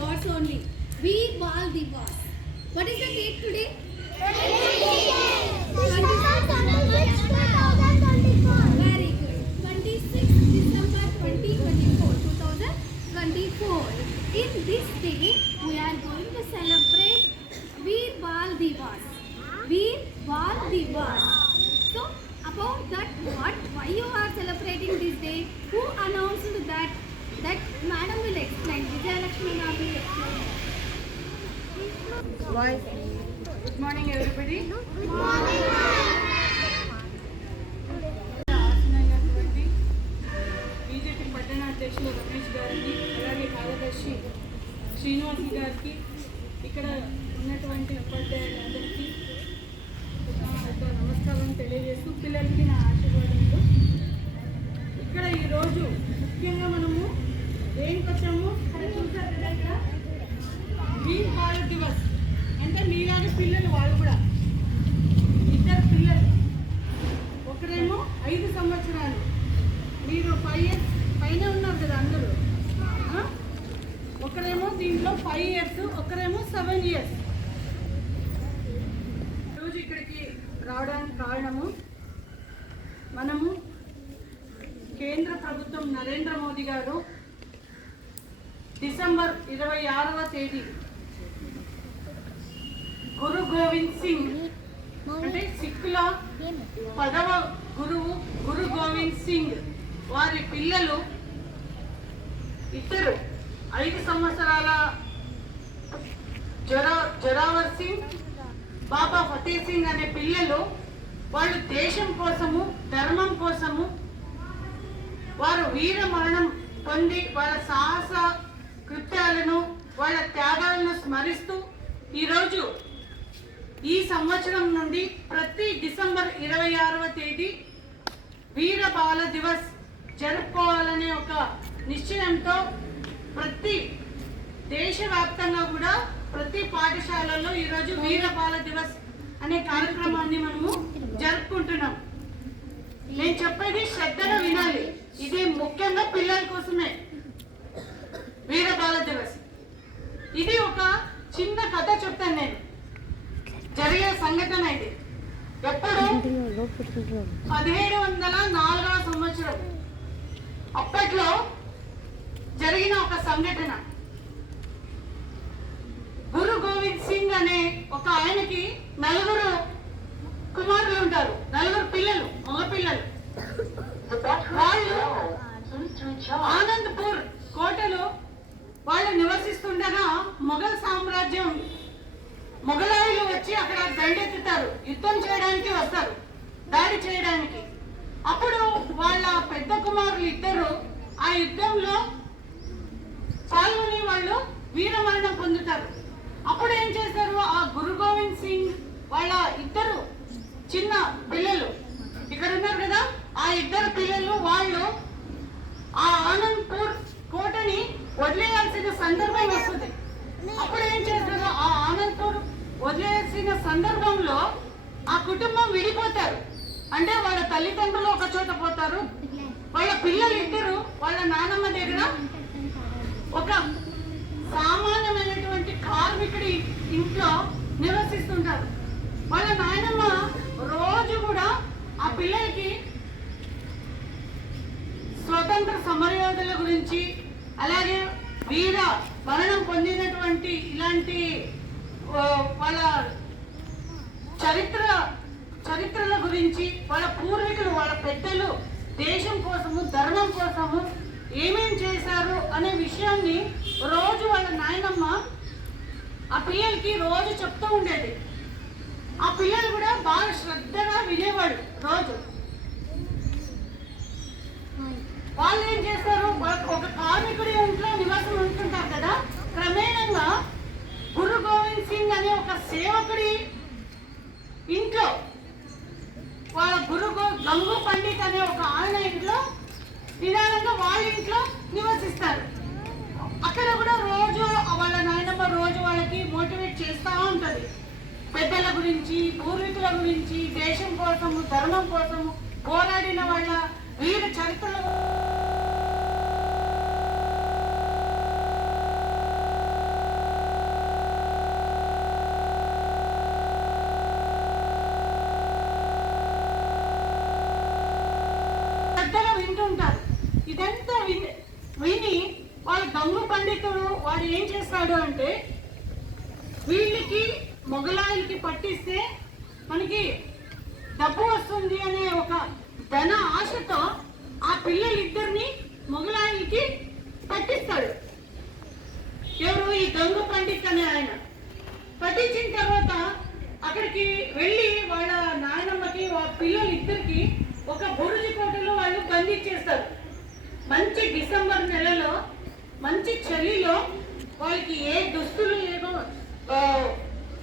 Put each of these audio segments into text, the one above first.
yours only. Veer Bal Divas. What is the date today? 2024. Very good. 26 December 2024. 2024. In this day, we are going to celebrate Veer Bal Divas. Veer Bal Divas. So, about that, what, why you are celebrating this day? Who announced Vijay Lakshmi ma'am will explain. Good morning, BJP పట్టణ అధ్యక్షులు రమేష్ గారికి అలాగే కార్యదర్శి శ్రీనివాస్ గారికి ఇక్కడ ఉన్నటువంటి ఉపాధ్యాయులందరికీ నా నమస్కారం తెలియజేస్తూ పిల్లలకి నా ఆశీర్వాదాలు ఇక్కడ ఈరోజు ముఖ్యంగా మనము దేనికి వచ్చాము ఇక్కడ చూసారు కదా ఇక్కడ? వీల్ దివస్. అంటే మీలాగే పిల్లలు వాళ్ళు కూడా. ఇద్దరు పిల్లలు. ఒకరేమో ఐదు సంవత్సరాలు. మీరు ఫైవ్ ఇయర్స్ పైన ఉన్నారు కదా అందరూ. ఒకరేమో దీంట్లో ఫైవ్ ఇయర్స్ ఒకరేమో సెవెన్ ఇయర్స్ రోజు ఇక్కడికి రావడానికి కారణము మనము కేంద్ర ప్రభుత్వం నరేంద్ర మోదీ గారు డిసెంబర్ ఇరవై ఆరవ తేదీ. గురు గోవింద్ సింగ్ అంటే సిక్కుల పదవ గురువు గురు గోవింద్ సింగ్. వారి పిల్లలు ఇద్దరు. ఐదు సంవత్సరాల జొరా జొరావర్ సింగ్ బాబా ఫతే సింగ్ అనే పిల్లలు వాళ్ళు దేశం కోసము ధర్మం కోసము వారు వీర మరణం పొంది వాళ్ళ సాహస కృత్యాలను వాళ్ళ త్యాగాలను స్మరిస్తూ ఈరోజు ఈ సంవత్సరం నుండి ప్రతి డిసెంబర్ ఇరవై ఆరవ తేదీ వీర బాల దివస్ జరుపుకోవాలనే ఒక నిశ్చయంతో ప్రతి దేశవ్యాప్తంగా కూడా ప్రతి పాఠశాలలో ఈరోజు వీర బాల దివస్ అనే కార్యక్రమాన్ని మనము జరుపుకుంటున్నాం. నేను చెప్పేది శ్రద్ధగా వినాలి. ఇది ముఖ్యంగా పిల్లల కోసమే. వీర బాల దివస్ ఇది ఒక చిన్న కథ చెప్తాను నేను. జరిగే సంఘటన ఇది. ఎప్పుడు? పదిహేడు వందల నాలుగవ సంవత్సరం. అప్పట్లో జరిగిన ఒక సంఘటన. గురు గోవింద్ సింగ్ అనే ఒక ఆయనకి నలుగురు కుమారులు ఉంటారు. నలుగురు పిల్లలు మగ పిల్లలు వాళ్ళు ఆనంద్పూర్ కోటలో వాళ్ళు నివసిస్తుండగా మొఘల్ సామ్రాజ్యం మొఘలాయులు వచ్చి అక్కడ దండెత్తుతారు. యుద్ధం చేయడానికి వస్తారు. దాడి చేయడానికి. అప్పుడు వాళ్ళ పెద్ద కుమారులు ఇద్దరు ఆ యుద్ధంలో పాల్గొని వాళ్ళు వీరమరణం పొందుతారు. అప్పుడు ఏం చేశారు ఆ గురు గోవింద్ సింగ్ వాళ్ళ ఇద్దరు చిన్న పిల్లలు. ఇక్కడ ఉన్నారు కదా? ఆ ఇద్దరు పిల్లలు వాళ్ళు ఆ ఆనంద్పూర్ కోటని వదిలేయాల్సిన సందర్భం వస్తుంది. అప్పుడు ఏం చేస్తారు? ఆ ఆనంద్పూర్ వదిలేయాల్సిన సందర్భంలో ఆ కుటుంబం విడిపోతారు. అంటే వాళ్ళ తల్లిదండ్రులు ఒక చోట పోతారు. వాళ్ళ పిల్లలు ఇద్దరు వాళ్ళ నానమ్మ దగ్గర ఒక సామాన్యమైనటువంటి కార్మికుడి ఇంట్లో నివసిస్తుంటారు. వాళ్ళ నాయనమ్మ రోజు కూడా ఆ పిల్లలకి స్వతంత్ర సమరయోధుల గురించి అలాగే వీర మరణం పొందినటువంటి ఇలాంటి వాళ్ళ చరిత్ర చరిత్రల గురించి వాళ్ళ పూర్వీకులు వాళ్ళ పెద్దలు దేశం కోసము ధర్మం కోసము ఏమేం చేశారు అనే విషయాన్ని రోజు వాళ్ళ నాయనమ్మ ఆ పిల్లలకి రోజు చెప్తూ ఉండేది. ఆ పిల్లలు కూడా బాగా శ్రద్ధగా వినేవాళ్ళు రోజు. వాళ్ళు ఏం చేస్తారు? ఒక- కార్మికుడి ఇంట్లో నివాసం ఉంటుంటారు కదా? క్రమేణంగా గురు గోవింద్ సింగ్ అనే ఒక సేవకుడి ఇంట్లో వాళ్ళ గురు గో- గంగు పండిత్ అనే ఒక ఆయన ఇంట్లో నిదానంగా వాళ్ళ ఇంట్లో నివసిస్తారు. అక్కడ కూడా రోజు వాళ్ళ నాయనమ్మ రోజు వాళ్ళకి మోటివేట్ చేస్తూ ఉంటుంది. పెద్దల గురించి పూర్వీకుల గురించి దేశం కోసము ధర్మం కోసము పోరాడిన వాళ్ళ వీరు చరిత్రలో వింటుంటారు. ఇదంతా విని వాళ్ళ దమ్ము పండితుడు వాడు ఏం చేస్తాడు అంటే వీళ్ళకి మొగలాయిలకి పట్టిస్తే పిల్లలు ఇద్దరికి ఒక బురుజు కోటలో వాళ్ళు బంధించేస్తారు. మంచి డిసెంబర్ నెలలో మంచి చలిలో వాళ్ళకి ఏ దుస్తులు లేవు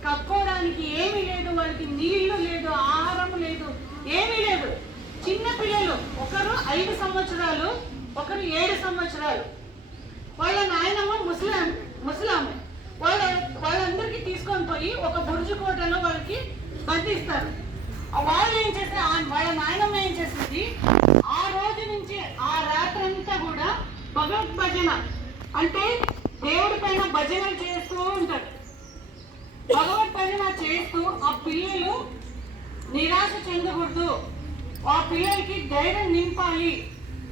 కక్కోడానికి ఏమీ లేదు వాళ్ళకి నీళ్ళు లేదు ఆహారం లేదు ఏమీ లేదు. చిన్న పిల్లలు ఒకరు ఐదు సంవత్సరాలు ఒకరు ఏడు సంవత్సరాలు. వాళ్ళ నాయనమ్మ ముస్లాం ముస్లాం. వాళ్ళ వాళ్ళందరికీ తీసుకొని పోయి ఒక బురుజు కోటలో వాళ్ళకి బంధిస్తారు. వాళ్ళు ఏం చేస్తే వాళ్ళ నాయనమ్మ ఏం చేసింది? ఆ రోజు నుంచి ఆ రాత్రంతా కూడా భగవద్ భజన. అంటే దేవుడి పైన భజనలు చేస్తూ ఉంటారు. భగవద్ భజన చేస్తూ ఆ పిల్లలు నిరాశ చెందకూడదు. ఆ పిల్లలకి ధైర్యం నింపాలి.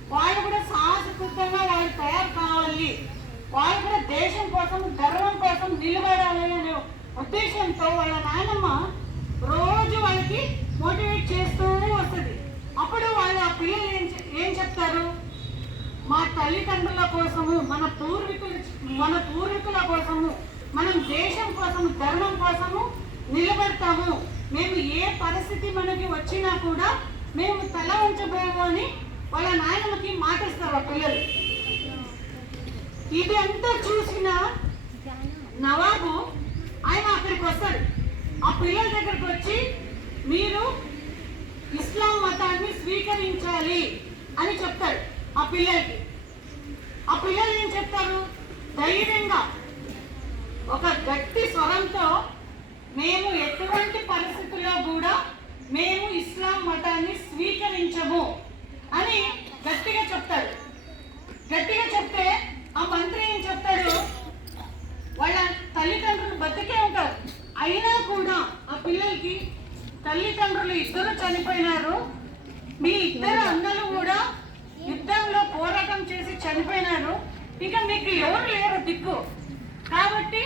వాళ్ళు కూడా సాహసకృతంగా వాళ్ళు తయారు కావాలి. వాళ్ళు కూడా దేశం కోసం గర్వం కోసం నిలబడాలి అనే ఉద్దేశంతో వాళ్ళ నాయనమ్మ రోజు వాళ్ళకి మోటివేట్ చేస్తూ వస్తుంది. అప్పుడు వాళ్ళు ఆ పిల్లలు ఏం ఏం చెప్తారు? మా తల్లిదండ్రుల కోసము మన పూర్వీకుల మన పూర్వీకుల కోసము మనం దేశం కోసము ధర్మం కోసము నిలబడతాము. మేము ఏ పరిస్థితి మనకి వచ్చినా కూడా మేము తల ఉంచబోము అని వాళ్ళ నాయనమ్మకి మాటిస్తారు ఆ పిల్లలు. ఇది అంతా చూసిన నవాబు ఆయన అక్కడికి వస్తాడు. ఆ పిల్లల దగ్గరికి వచ్చి మీరు ఇస్లాం మతాన్ని స్వీకరించాలి అని చెప్తాడు ఆ పిల్లలకి. ఆ పిల్లలు ఏం చెప్తారు? ధైర్యంగా ఒక గట్టి స్వరంతో మేము ఎటువంటి పరిస్థితుల్లో కూడా మేము ఇస్లాం మతాన్ని స్వీకరించము అని గట్టిగా చెప్తారు. గట్టిగా చెప్తే ఆ మంత్రి ఏం చెప్తాడు? వాళ్ళ తల్లిదండ్రులు బతికే ఉంటారు. అయినా కూడా ఆ పిల్లలకి తల్లిదండ్రులు ఇద్దరు చనిపోయినారు. మీ ఇద్దరు అన్నలు కూడా యుద్ధంలో పోరాటం చేసి చనిపోయినారు. ఇక మీకు ఎవరు లేరు దిక్కు. కాబట్టి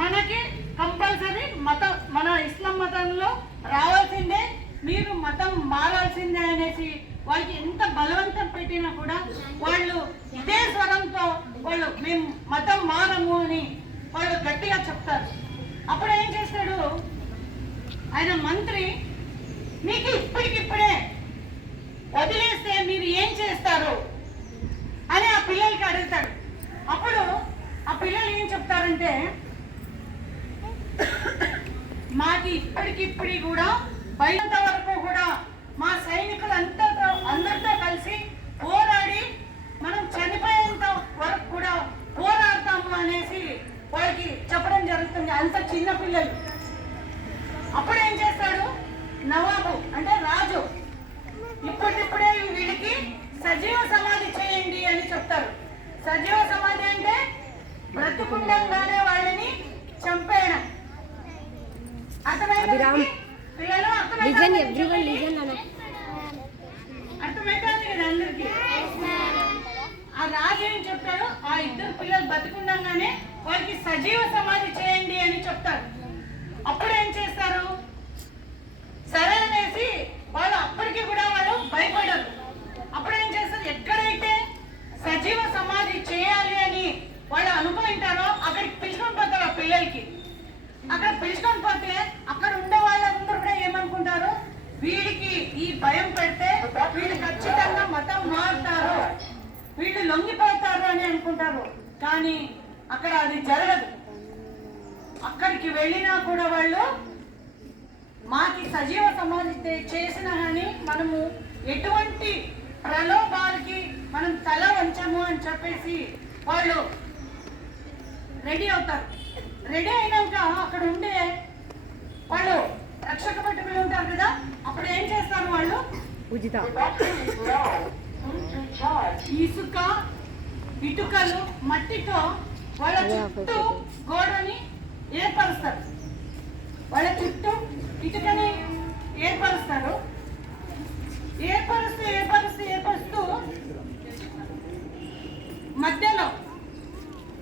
మనకి కంపల్సరీ మత మన ఇస్లాం మతంలో రావాల్సిందే మీరు మతం మారాల్సిందే అనేసి వాళ్ళకి ఎంత బలవంతం పెట్టినా కూడా వాళ్ళు ఇదే స్వరంతో వాళ్ళు మేము మతం మారము అని వాళ్ళు గట్టిగా చెప్తారు. అప్పుడు ఏం చేస్తాడు? ఆయన మంత్రి మీకు ఇప్పటికిప్పుడే వదిలేస్తే మీరు ఏం చేస్తారు? అని ఆ పిల్లలకి అడుగుతాడు. అప్పుడు ఆ పిల్లలు ఏం చెప్తారంటే మాకి ఇప్పటికిప్పుడు కూడా బయట వరకు కూడా మా సైనికులు అంతతో అందరితో కలిసి పోరాడి మనం చనిపోయేంత వరకు కూడా పోరాడతాము అనేసి వాళ్ళకి చెప్పడం జరుగుతుంది. అంత చిన్న పిల్లలు. అప్పుడు ఏం చేస్తాడు? నవాబు అంటే రాజు ఇప్పటిప్పుడే వీడికి సజీవ సమాధి చేయండి అని చెప్తారు. సజీవ సమాధి అంటే బ్రతుకుండంగానే వాళ్ళని చంపేయడం. మీకు? పిల్లలు అర్థమైంది కదా అందరికి? ఆ రాజు ఏం చెప్తాడు ఆ ఇద్దరు పిల్లలు బతికుండగానే వాళ్ళకి సజీవ సమాధి చేయండి అని చెప్తారు అప్పుడు ఏం చేస్తారు సరే అనేసి వాళ్ళు అప్పటికి కూడా వాళ్ళు భయపడరు అప్పుడు ఏం చేస్తారు ఎక్కడైతే సజీవ సమాధి చేయాలి అని వాళ్ళు అనుకుంటారో అక్కడికి పిలుచుకొని పోతారు ఆ పిల్లలకి అక్కడ పిలుచుకొని పోతే అక్కడ ఉండే వాళ్ళందరూ కూడా ఏమనుకుంటారు వీడికి ఈ భయం పెడితే వీళ్ళు ఖచ్చితంగా మతం మారుతారు వీళ్ళు లొంగిపోతారు అని అనుకుంటారు కానీ అక్కడ అది జరగదు అక్కడికి వెళ్ళినా కూడా వాళ్ళు మాకి సజీవ సమాధి చే- చేసినా కానీ మనము ఎటువంటి ప్రలోభాలకి మనం తల వంచము అని చెప్పేసి వాళ్ళు రెడీ అవుతారు. రెడీ అయినాక అక్కడ ఉండే వాళ్ళు రక్షక భటుకులు ఉంటారు కదా అప్పుడు ఏం చేస్తారు వాళ్ళు? ఉచిత ఇసుక ఇటుకలు మట్టితో వాళ్ళ చుట్టూ గోడని ఏర్పరుస్తారు. వాళ్ళ చుట్టూ ఇటుకని ఏర్పరుస్తారు. ఏర్పరుస్తూ ఏర్పరుస్తూ ఏర్పరుస్తూ మధ్యలో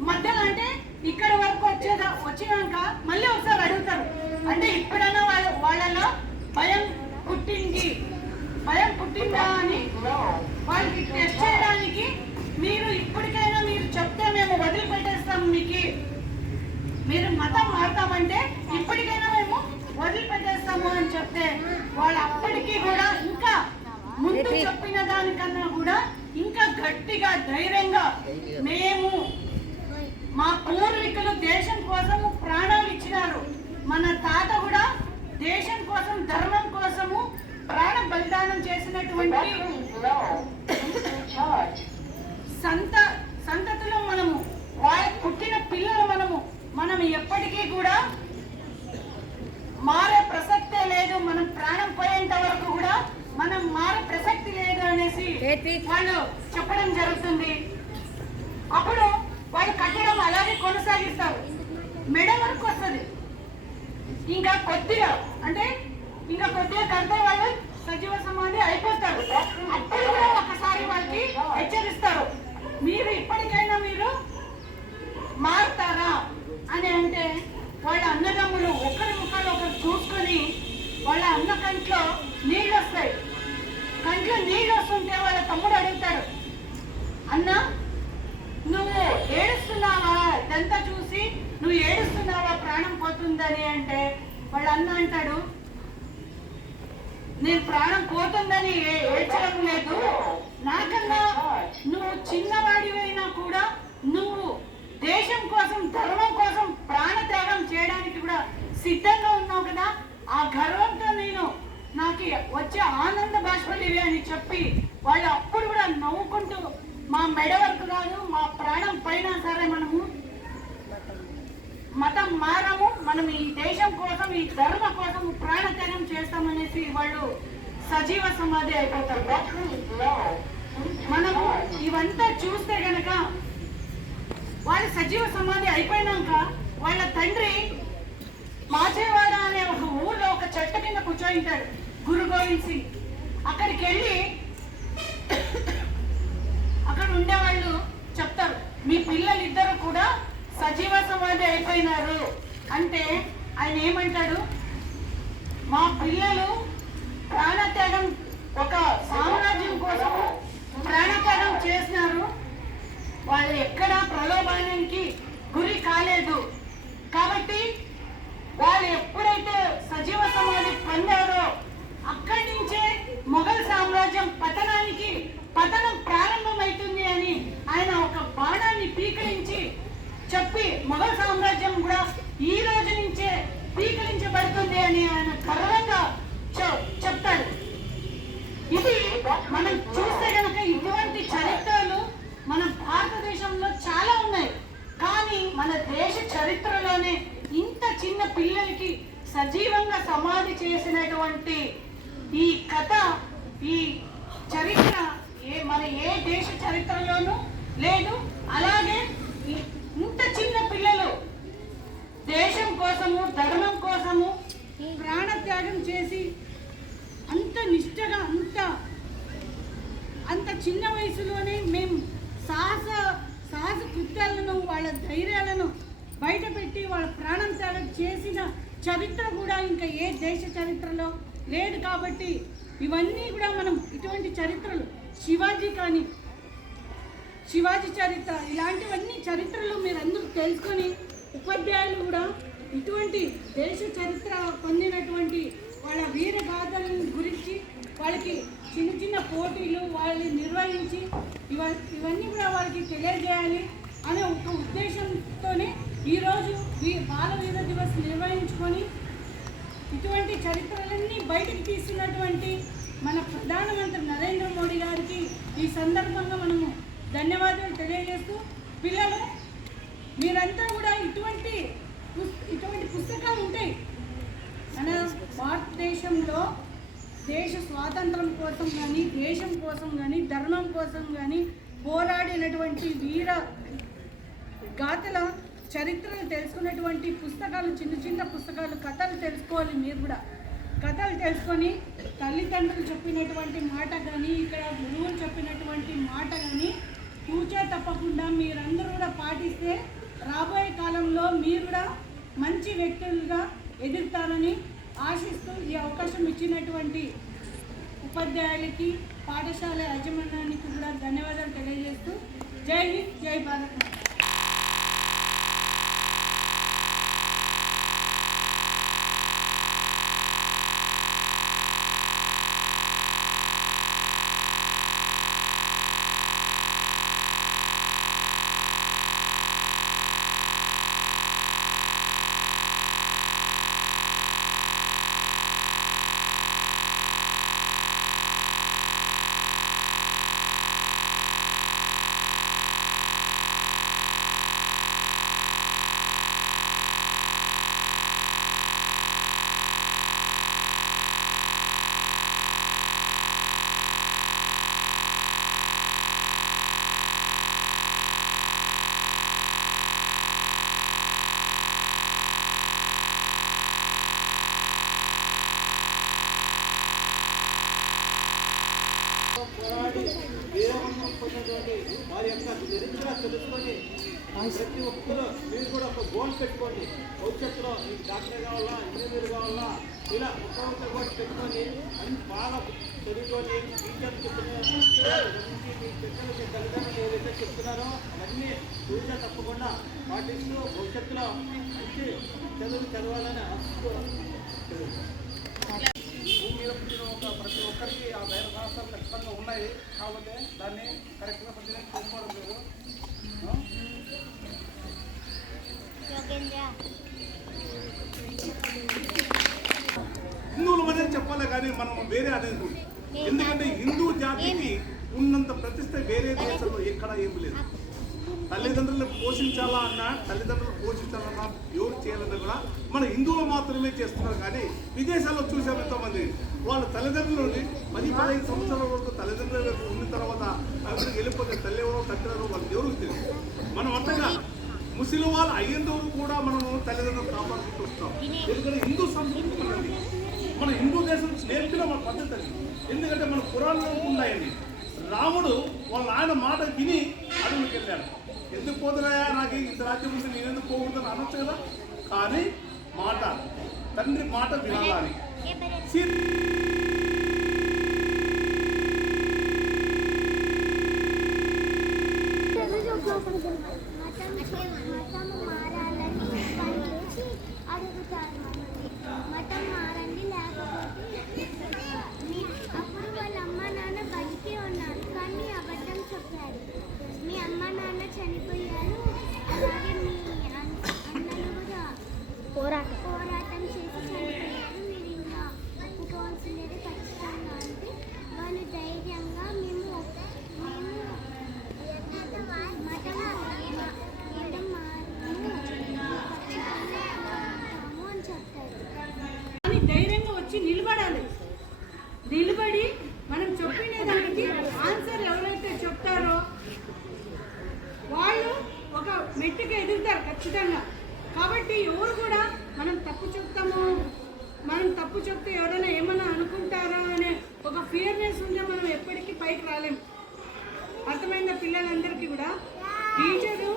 మధ్యలో అంటే ఇక్కడ వరకు వచ్చేదా వచ్చినాక మళ్ళీ ఒకసారి అడుగుతారు. అంటే ఇప్పుడైనా వాళ్ళ వాళ్ళలో భయం పుట్టింది. భయం పుట్టిందా అని వాళ్ళకి టెస్ట్ చేయడానికి మీరు ఇప్పటికైనా మీరు చెప్తే మేము వదిలిపెట్టేస్తాం మీకు మీరు మతం మారుతామంటే ఇప్పటికైనా మేము వదిలిపెట్టేస్తాము అని చెప్తే వాళ్ళు అప్పటికీ కూడా ఇంకా ముందు చెప్పిన దానికన్నా కూడా ఇంకా గట్టిగా ధైర్యంగా మేము మా పూర్వీకులు దేశం కోసం ప్రాణాలు ఇచ్చినారు మన తాత కూడా దేశం కోసం ధర్మం కోసము ప్రాణ బలిదానం చేసినటువంటి సంత సంతతిలో మనము వాళ్ళ పుట్టిన పిల్లలు మనము మనం ఎప్పటికీ కూడా మారే ప్రసక్తే లేదు మనం ప్రాణం పోయేంత వరకు కూడా మనం మారే ప్రసక్తి లేదు అనేసి వాళ్ళు చెప్పడం జరుగుతుంది. అప్పుడు వాళ్ళు కట్టడం అలాగే కొనసాగిస్తారు. మెడ వరకు వస్తుంది. ఇంకా కొద్దిగా అంటే ఇంకా కొద్దిగా కడితే వాళ్ళు సజీవ సమాధి అయిపోతారు. అప్పుడు కూడా ఒకసారి వాళ్ళకి హెచ్చరిస్తారు. మీరు ఇప్పటికైనా మీరు మారుతారా అని అంటే వాళ్ళ అన్నదమ్ములు ఒకరి ముఖాలు ఒకరు చూసుకొని వాళ్ళ అన్న కంట్లో నీళ్ళు వస్తాయి. కంట్లో నీళ్ళు వస్తుంటే వాళ్ళ తమ్ముడు అడుగుతాడు అన్న నువ్వు ఏడుస్తున్నావా? ఇదంతా చూసి నువ్వు ఏడుస్తున్నావా? ప్రాణం పోతుందని అంటే వాళ్ళ అన్న అంటాడు నేను ప్రాణం పోతుందని ఏడ్చడం లేదు. నాకన్నా నువ్వు చిన్నవాడివైనా కూడా నువ్వు దేశం కోసం ధర్మం కోసం ప్రాణత్యాగం చేయడానికి కూడా సిద్ధంగా ఉన్నావు కదా. ఆ గర్వంతో నేను నాకు వచ్చే ఆనంద బాష్పలు ఇవి అని చెప్పి వాళ్ళు అప్పుడు కూడా నవ్వుకుంటూ మా మెడ వరకు కాదు మా ప్రాణం పైన సరే మనము మతం మారము మనం ఈ దేశం కోసం ఈ ధర్మ కోసం ప్రాణత్యాగం చేస్తామనేసి వాళ్ళు సజీవ సమాధి అయిపోతారు. మనము ఇవంతా చూస్తే గనక వాళ్ళ సజీవ సమాధి అయిపోయినాక వాళ్ళ తండ్రి మాచేవాడ అనే ఒక ఊర్లో ఒక చెట్టు కింద కూర్చోయింటాడు. గురు గోవింద్ సింగ్. అక్కడికి వెళ్ళి అక్కడ ఉండేవాళ్ళు చెప్తారు మీ పిల్లలు ఇద్దరు కూడా సజీవ సమాధి అయిపోయినారు. అంటే ఆయన ఏమంటాడు మా పిల్లలు ప్రాణత్యాగం ఒక సామ్రాజ్యం కోసం ప్రాణత్యాగం చేసినారు. వాళ్ళు ఎక్కడ ప్రలోభానికి గురి కాలేదు. కాబట్టి వాళ్ళు ఎప్పుడైతే సజీవ సమాధి పొందారో అక్కడి నుంచే మొఘల్ సామ్రాజ్యం పతనానికి పతనం ప్రారంభమవుతుంది అని ఆయన ఒక బాణాన్ని పీకరించి చెప్పి మొఘల్ సామ్రాజ్యం కూడా ఈ రోజు నుంచే పీకలించబడుతుంది అని ఆయన గర్వంగా చెప్తాడు. ఇది మనం చూస్తే కనుక ఇటువంటి చరిత్రలు మన భారతదేశంలో చాలా ఉన్నాయి. కానీ మన దేశ చరిత్రలోనే చిన్న పిల్లలకి సజీవంగా సమాధి చేసినటువంటి ఈ కథ ఈ చరిత్ర ఏ మన ఏ దేశ చరిత్రలోనూ లేదు. అలాగే ఈ- ఇంత చిన్న పిల్లలు దేశం కోసము ధర్మం కోసము ప్రాణత్యాగం చేసి అంత నిష్టగా అంత అంత చిన్న వయసులోనే మేము సాహస సాహస కృత్యాలను వాళ్ళ ధైర్యాలను బయటపెట్టి వాళ్ళ ప్రాణం త్యాగం చేసిన చరిత్ర కూడా ఇంకా ఏ దేశ చరిత్రలో లేదు కాబట్టి ఇవన్నీ కూడా మనం ఇటువంటి చరిత్రలు శివాజీ కానీ శివాజీ చరిత్ర ఇలాంటివన్నీ చరిత్రలు మీరందరూ తెలుసుకొని ఉపాధ్యాయులు కూడా ఇటువంటి దేశ చరిత్ర పొందినటువంటి వాళ్ళ వీర గాథల గురించి వాళ్ళకి చిన్న చిన్న పోటీలు వాళ్ళని నిర్వహించి ఇవ ఇవన్నీ కూడా వాళ్ళకి తెలియజేయాలి అనే ఒక ఉద్దేశంతోనే ఈరోజు బాల వీర దివస్ నిర్వహించుకొని ఇటువంటి చరిత్రలన్నీ బయటకు తీసినటువంటి మన ప్రధానమంత్రి నరేంద్ర మోడీ గారికి ఈ సందర్భంగా మనము ధన్యవాదాలు తెలియజేస్తూ పిల్లలు మీరంతా కూడా ఇటువంటి ఇటువంటి పుస్తకాలు ఉంటాయి మన భారతదేశంలో దేశ స్వాతంత్రం కోసం కానీ దేశం కోసం కానీ ధర్మం కోసం కానీ పోరాడినటువంటి వీర గాథల చరిత్రను తెలుసుకున్నటువంటి పుస్తకాలు చిన్న చిన్న పుస్తకాలు కథలు తెలుసుకోవాలి మీరు కూడా. కథలు తెలుసుకొని తల్లిదండ్రులు చెప్పినటువంటి మాట కానీ ఇక్కడ గురువులు చెప్పినటువంటి మాట కానీ కూర్చో తప్పకుండా మీరందరూ కూడా పాటిస్తే రాబోయే కాలంలో మీరు కూడా మంచి వ్యక్తులుగా ఎదుగుతారని ఆశిస్తూ ఈ అవకాశం ఇచ్చినటువంటి ఉపాధ్యాయులకి పాఠశాల యాజమాన్యానికి కూడా ధన్యవాదాలు తెలియజేస్తూ జై హింద్ జై భారత్ మాత. పోరాడి వీరమరణం పొందినటువంటి వారి యొక్క చరిత్ర తెలుసుకొని ప్రతి ఒక్కరు మీరు కూడా ఒక గోల్ పెట్టుకోండి భవిష్యత్తులో మీకు డాక్టర్ కావాలా ఇంజనీర్ కావాలా ఇలా ఒక్కొక్క గోల్ పెట్టుకొని అన్ని బాగా చదువుకొని టీచర్ చెప్పిన నుంచి మీ పిల్లలకి తల్లిదండ్రులు చెప్తున్నారో అవన్నీ సూచన తప్పకుండా పాటిస్తూ భవిష్యత్తులో మంచి చదువు చదవాలని ఆశిస్తూ భూమి మీద పుట్టిన ఒక ప్రతి ఒక్కరికి ఆ వేరే రాష్ట్రాలు ఖచ్చితంగా ఉన్నాయి కాబట్టి దాన్ని కరెక్ట్గా ప్రతిదీ చేసుకోవడం లేదు? హిందువులు అనేది చెప్పాలి కానీ మనం వేరే అనేది. ఎందుకంటే హిందూ జాతికి ఉన్నంత ప్రతిష్ట వేరే దేశంలో ఎక్కడ ఏం లేదు. తల్లిదండ్రులను పోషించాలా అన్నా తల్లిదండ్రులు పోషించాలన్నా ఎవరు చేయాలన్నా కూడా మన హిందువులు మాత్రమే చేస్తున్నారు. కానీ విదేశాల్లో చూసాం ఎంతోమంది. వాళ్ళ తల్లిదండ్రులని పది పదహైదు సంవత్సరాల వరకు తల్లిదండ్రులు ఉన్న తర్వాత అక్కడికి వెళ్ళిపోతే తల్లి ఎవరో తండ్రి ఎవరో వాళ్ళకి ఎవరికి తెలియదు. మనం అంతగా ముస్లిం వాళ్ళు అయ్యేంతవరకు కూడా మనము తల్లిదండ్రులు కాపాడుకుంటూ వస్తాం. ఎందుకంటే హిందూ సంస్కృతి మన హిందూ దేశం నేర్పిన మన పద్ధతి ఎందుకంటే మన పురాణంలో ఉన్నాయని. రాముడు వాళ్ళ ఆయన మాట విని అడవులకు వెళ్ళాడు. ఎందుకు పోతున్నాయా? నాకు ఇంత రాజ్యం ఉంది నేను ఎందుకు పోకూడదని అనొచ్చు కదా? కానీ మాట తండ్రి మాట వినాలని. మతం మారాలని అడుగుతారు మతం మారండి లేకపోతే మీ అప్పుడు వాళ్ళ అమ్మ నాన్న బతికే ఉన్నారు కానీ అబద్ధం చెప్పారు మీ అమ్మ నాన్న చనిపోయారు అలాగే మీ అన్- అన్నలు కూడా పోరాటం పోరాటం చేసి చనిపోయారు మీరు ఇంకా ఒప్పుకోవాల్సిందే ఖచ్చితంగా అంటే వాళ్ళు ధైర్యంగా మేము మేము మతం మతం మారము అని చెప్తారు అని ధైర్యంగా వచ్చి నిలబడాలి నిలబడి మనం చెప్పిన దానికి ఆన్సర్ ఎవరైతే చెప్తారో వాళ్ళు ఒక మెట్టుకి ఎదుగుతారు ఖచ్చితంగా కాబట్టి ఎవరు కూడా మనం తప్పు చెప్తాము మనం తప్పు చెప్తే ఎవరైనా ఏమన్నా అనుకుంటారా అనే ఒక ఫియర్నెస్ ఉంటే మనం ఎప్పటికీ పైకి రాలేము అర్థమైన పిల్లలందరికీ కూడా టీచరు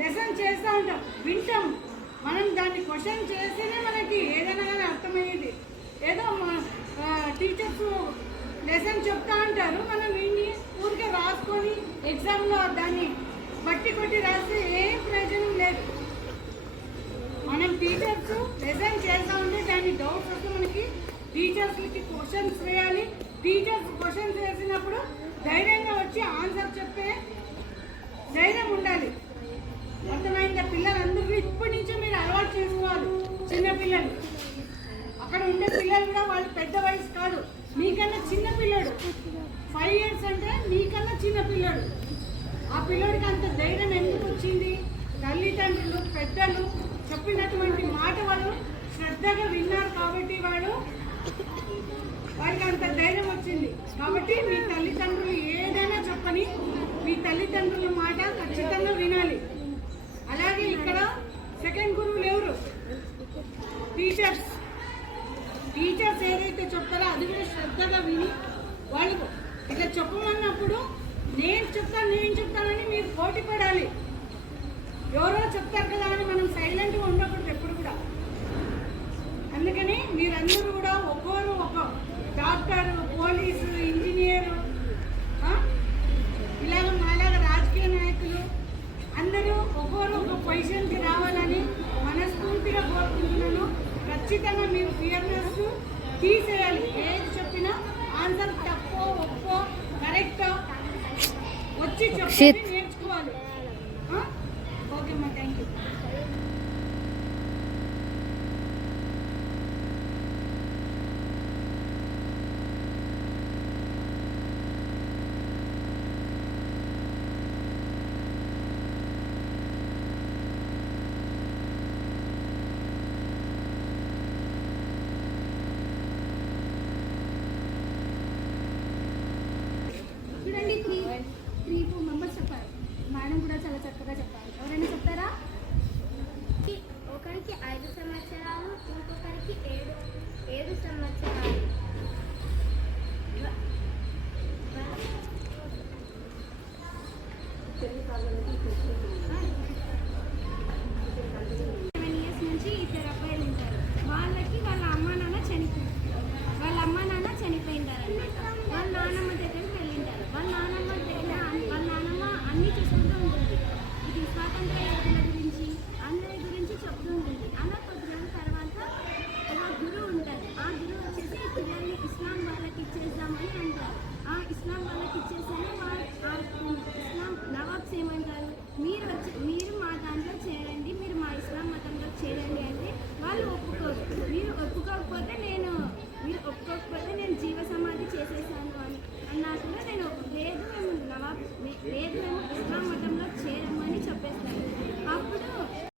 లెసన్ చేస్తూ ఉంటాం వింటాం మనం దాన్ని క్వశ్చన్ చేస్తేనే మనకి ఏదైనా కానీ అర్థమయ్యేది ఏదో టీచర్స్ లెసన్ చెప్తా అంటారు మనం విని ఊరికే రాసుకొని ఎగ్జామ్లో దాన్ని బట్టి కొట్టి రాస్తే ఏం ప్రయోజనం లేదు మనం టీచర్స్ లెసన్ చేస్తూ ఉంటే దాని డౌట్స్ వస్తే మనకి టీచర్స్కి క్వశ్చన్స్ వేయాలి టీచర్స్ క్వశ్చన్స్ వేసినప్పుడు ధైర్యంగా వచ్చి ఆన్సర్ చెప్పే ధైర్యం ఉండాలి అర్థమైందా పిల్లలందరూ ఇప్పటి నుంచే మీరు అలవాటు చేసుకోవాలి చిన్న పిల్లలు అక్కడ ఉండే పిల్లలు కూడా వాళ్ళు పెద్ద వయసు కాదు మీకన్నా చిన్న పిల్లడు ఫైవ్ ఇయర్స్ అంటే నీకన్నా చిన్న పిల్లడు. ఆ పిల్లోడికి అంత ధైర్యం ఎందుకు వచ్చింది? తల్లిదండ్రులు పెద్దలు చెప్పినటువంటి మాట వాళ్ళు శ్రద్ధగా విన్నారు కాబట్టి వాడు వాడికి అంత ధైర్యం వచ్చింది. కాబట్టి మీ తల్లిదండ్రులు ఏదైనా చెప్పని మీ తల్లిదండ్రుల మాట ఖచ్చితంగా వినాలి అలాగే ఇక్కడ సెకండ్ గురువులు ఎవరు టీచర్స్ టీచర్స్ ఏదైతే చెప్తారో అది కూడా శ్రద్ధగా విని వాళ్ళకు ఇట్లా చెప్పమన్నప్పుడు నేను చెప్తాను నేను చెప్తానని మీరు పోటీ పడాలి ఎవరో చెప్తారు కదా అని మనం సైలెంట్గా ఉండకూడదు ఎప్పుడు కూడా. అందుకని మీరందరూ కూడా ఒక్కోరు ఒక డాక్టర్ పోలీసు ఇంజనీరు ఇలాగ మాలాగ రాజకీయ నాయకులు అందరూ ఒక్కోరు ఒక పొజిషన్కి రావాలని మనస్ఫూర్తిగా కోరుకుంటున్నాను. ఖచ్చితంగా మీరు ఫియర్నెస్ తీసేయాలి. ఏది చెప్పినా ఆన్సర్ వచ్చి